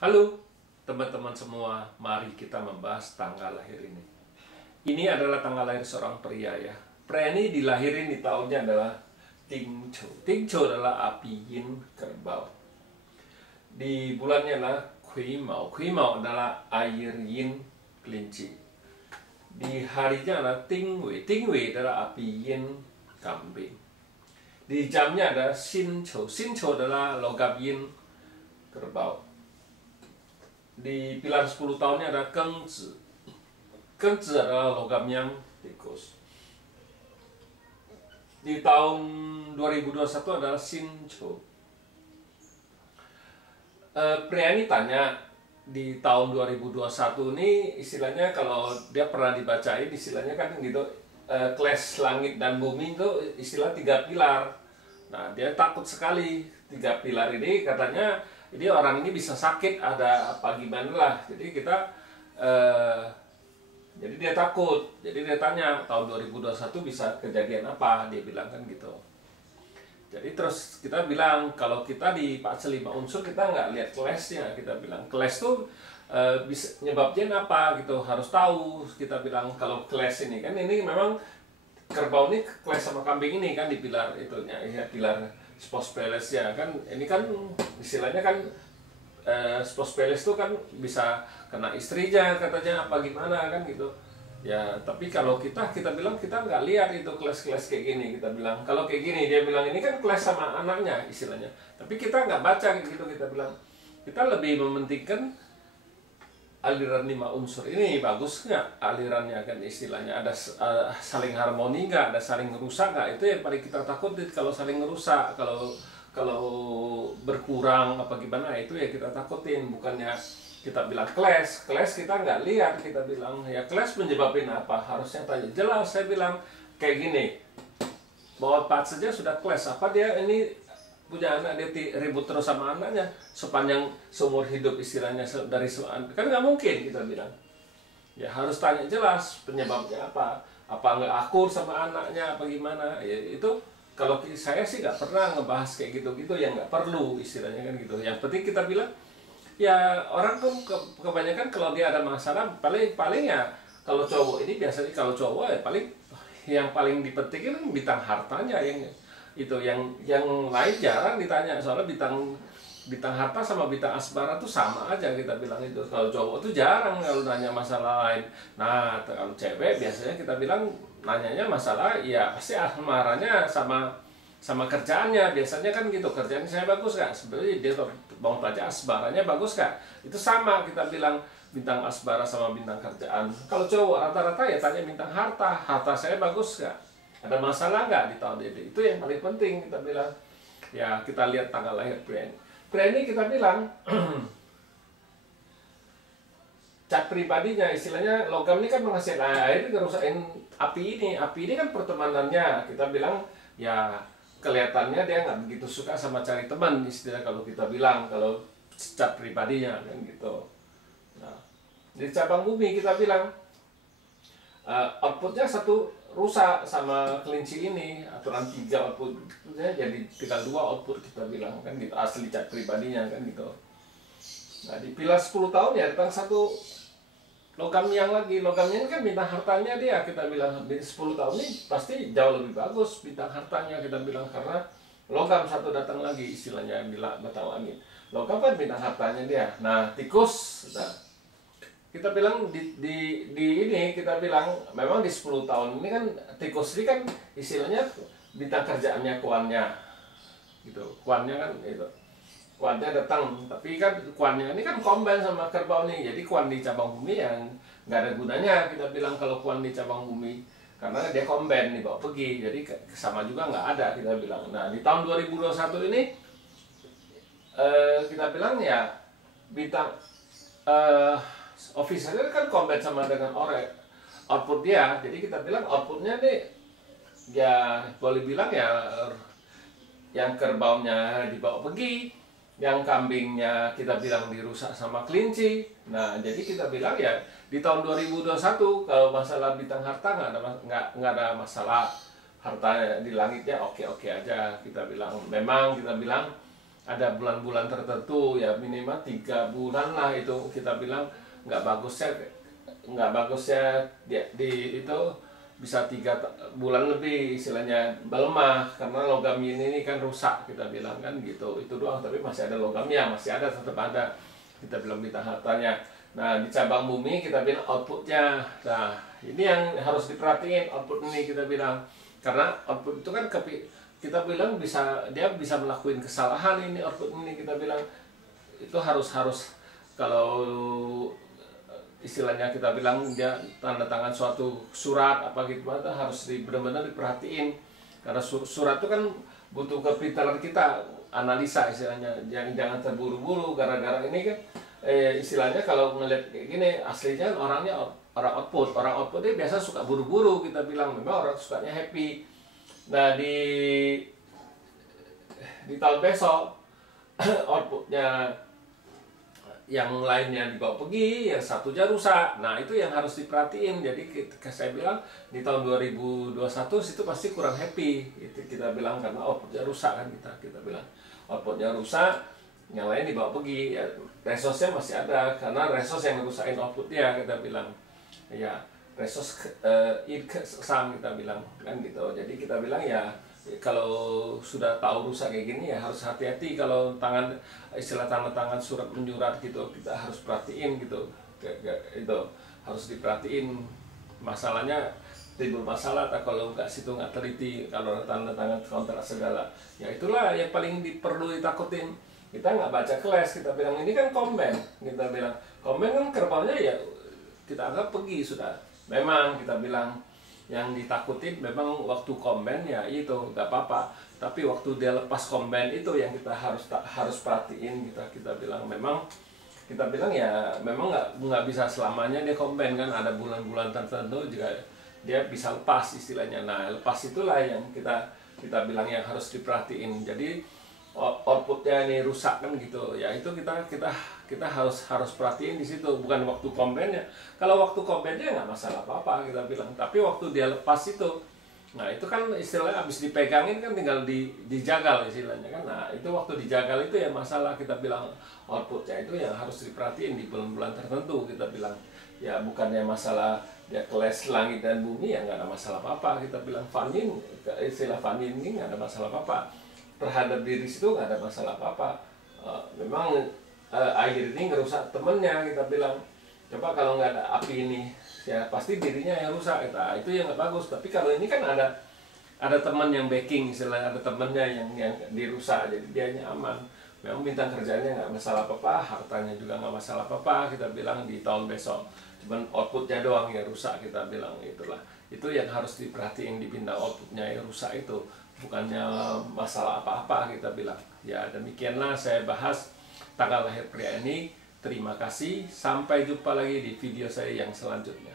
Halo teman-teman semua, mari kita membahas tanggal lahir ini. Ini adalah tanggal lahir seorang pria ya. Pria ini dilahirin di tahunnya adalah Ting Chou. Ting Chou adalah api yin kerbau. Di bulannya adalah Kui Mao. Kui Mao adalah air yin kelinci. Di harinya adalah Ting Wei. Ting Wei adalah api yin kambing. Di jamnya ada Xin Chou. Xin Chou adalah logam yin kerbau. Di pilar 10 tahunnya ada Geng Zi. Geng Zi adalah logam yang tikus. Di tahun 2021 adalah Xin Chou. Pria ini tanya, di tahun 2021 ini istilahnya kalau dia pernah dibacain istilahnya kan gitu, clash langit dan bumi itu istilah 3 pilar. Nah dia takut sekali 3 pilar ini, katanya ini orang ini bisa sakit, ada apa gimana lah. Jadi kita jadi dia takut. Jadi dia tanya tahun 2021 bisa kejadian apa, dia bilang kan gitu. Jadi terus kita bilang kalau kita di fase 5 unsur kita nggak lihat clash-nya. Kita bilang clash tuh bisa nyebabnya apa gitu, harus tahu. Kita bilang kalau clash ini kan ini memang kerbau ini clash sama kambing ini kan di pilar itunya ya, pilar Spos ya kan, ini kan istilahnya kan Spos itu kan bisa kena istrinya katanya apa gimana kan gitu ya. Tapi kalau kita bilang kita nggak lihat itu kelas-kelas kayak gini. Kita bilang kalau kayak gini, dia bilang ini kan kelas sama anaknya istilahnya, tapi kita nggak baca gitu. Kita bilang kita lebih mementingkan aliran 5 unsur ini bagus nggak alirannya kan istilahnya, ada saling harmoni nggak, ada saling rusak nggak. Itu yang paling kita takutin, kalau saling rusak, kalau berkurang apa gimana, itu ya kita takutin. Bukannya kita bilang clash kita nggak lihat. Kita bilang ya clash menyebabkan apa, harusnya tanya jelas. Saya bilang kayak gini, bahwa part saja sudah clash, apa dia ini punya anak dia ribut terus sama anaknya sepanjang seumur hidup istilahnya, dari kan nggak mungkin. Kita bilang ya harus tanya jelas penyebabnya apa nggak akur sama anaknya apa gimana ya. Itu kalau saya sih nggak pernah ngebahas kayak gitu-gitu yang nggak perlu istilahnya kan gitu. Yang penting kita bilang ya orang kan kebanyakan kalau dia ada masalah paling ya, kalau cowok ini biasanya, kalau cowok ya yang paling dipentingin bintang hartanya, yang itu yang lain jarang ditanya. Soalnya bintang harta sama bintang asmara tuh sama aja, kita bilang itu. Kalau cowok tuh jarang kalau nanya masalah lain. Nah kalau cewek biasanya kita bilang nanyanya masalah ya pasti asmaranya sama kerjaannya biasanya kan gitu. Kerjaan saya bagus gak? Sebenarnya dia mau tanya asmaranya bagus gak? Itu sama, kita bilang bintang asmara sama bintang kerjaan. Kalau cowok rata-rata ya tanya bintang harta saya bagus gak? Ada masalah nggak di tahun ini? Itu yang paling penting. Kita bilang ya kita lihat tanggal lahir pria ini kita bilang cat pribadinya istilahnya, logam ini kan menghasilkan air, ngerusakin api ini kan pertemanannya. Kita bilang ya kelihatannya dia nggak begitu suka sama cari teman istilah, kalau kita bilang kalau cat pribadinya kan gitu. Nah di cabang bumi kita bilang outputnya satu rusak sama kelinci ini, aturan 3 outputnya jadi tinggal 2 output kita bilang kan gitu, asli cat pribadinya kan gitu. Nah di pilar 10 tahun ya datang satu logam yang lagi. Logamnya ini kan bintang hartanya dia, kita bilang di 10 tahun ini pasti jauh lebih bagus bintang hartanya, kita bilang, karena logam satu datang lagi istilahnya, bila datang lagi logam kan bintang hartanya dia. Nah tikus, nah kita bilang di ini kita bilang memang di 10 tahun ini kan tikus ini kan istilahnya bintang kerjaannya kuannya gitu. Kuannya kan itu, kuannya datang, tapi kan kuannya ini kan combine sama kerbau nih. Jadi kuan di cabang bumi yang nggak ada gunanya, kita bilang kalau kuan di cabang bumi, karena dia combine nih bawa pergi, jadi sama juga nggak ada, kita bilang. Nah di tahun 2021 ini kita bilang ya bintang officernya kan combat sama dengan output dia. Jadi kita bilang outputnya nih ya boleh bilang ya yang kerbaunya dibawa pergi, yang kambingnya kita bilang dirusak sama kelinci. Nah jadi kita bilang ya di tahun 2021 kalau masalah bintang harta nggak ada masalah, harta di langitnya oke aja. Kita bilang memang kita bilang ada bulan-bulan tertentu ya minimal 3 bulan lah itu kita bilang nggak bagusnya di itu bisa 3 bulan lebih istilahnya melemah karena logam ini kan rusak kita bilang kan gitu itu doang, tapi masih ada logamnya, masih ada, tetap ada kita bilang bintang hartanya. Nah di cabang bumi kita bilang outputnya, nah ini yang harus diperhatiin output ini kita bilang, karena output itu kan kita bilang dia bisa melakukan kesalahan ini output ini kita bilang itu harus kalau istilahnya kita bilang dia tanda tangan suatu surat apa gitu harus benar-benar diperhatiin karena surat itu kan butuh kepintaran kita analisa istilahnya, jangan terburu-buru gara-gara ini kan istilahnya kalau ngeliat kayak gini aslinya orang output dia biasa suka buru-buru kita bilang, memang orang sukanya happy. Nah di tahun besok outputnya yang lainnya dibawa pergi, yang satunya rusak. Nah itu yang harus diperhatiin. Jadi saya bilang di tahun 2021 situ pasti kurang happy. Itu kita bilang karena outputnya rusak kan kita bilang outputnya rusak, yang lain dibawa pergi. Ya, resource-nya masih ada karena resource yang rusakin outputnya kita bilang. Ya resource sam kita bilang kan gitu. Jadi kita bilang ya kalau sudah tahu rusak kayak gini ya harus hati-hati kalau istilah tanda tangan surat menyurat gitu, kita harus perhatiin gitu, itu harus diperhatiin. Masalahnya timbul masalah kalau nggak teliti, kalau tanda tangan kontrak segala ya itulah yang paling perlu ditakutin. Kita nggak baca kelas, kita bilang ini kan komben, kita bilang komben kan kerbaunya ya kita anggap pergi sudah. Memang kita bilang yang ditakutin memang waktu komben ya itu nggak apa-apa, tapi waktu dia lepas komben itu yang kita harus perhatiin. Kita bilang memang ya memang nggak bisa selamanya dia komben kan, ada bulan-bulan tertentu juga dia bisa lepas istilahnya. Nah lepas itulah yang kita bilang yang harus diperhatiin. Jadi outputnya ini rusak kan gitu ya, itu kita harus perhatiin di situ, bukan waktu kombennya. Kalau waktu kombennya nggak masalah apa-apa kita bilang, tapi waktu dia lepas itu, nah itu kan istilahnya habis dipegangin kan tinggal dijagal istilahnya kan. Nah itu waktu dijagal itu ya masalah, kita bilang outputnya itu yang harus diperhatiin di bulan-bulan tertentu kita bilang. Ya bukannya masalah dia keles langit dan bumi ya nggak ada masalah apa-apa kita bilang. Istilah fanin ini nggak ada masalah apa-apa terhadap diri situ, nggak ada masalah apa-apa. Memang air ini ngerusak temennya kita bilang. Coba kalau nggak ada api ini ya pasti dirinya yang rusak. Itu yang nggak bagus. Tapi kalau ini kan ada teman yang backing istilahnya, ada temennya yang dirusak, jadi dianya aman. Memang bintang kerjanya nggak masalah apa-apa, hartanya juga nggak masalah apa-apa kita bilang di tahun besok. Cuman outputnya doang yang rusak kita bilang. Itulah itu yang harus diperhatiin di bintang outputnya yang rusak itu, bukannya masalah apa-apa kita bilang. Ya demikianlah saya bahas tanggal lahir pria ini. Terima kasih, sampai jumpa lagi di video saya yang selanjutnya.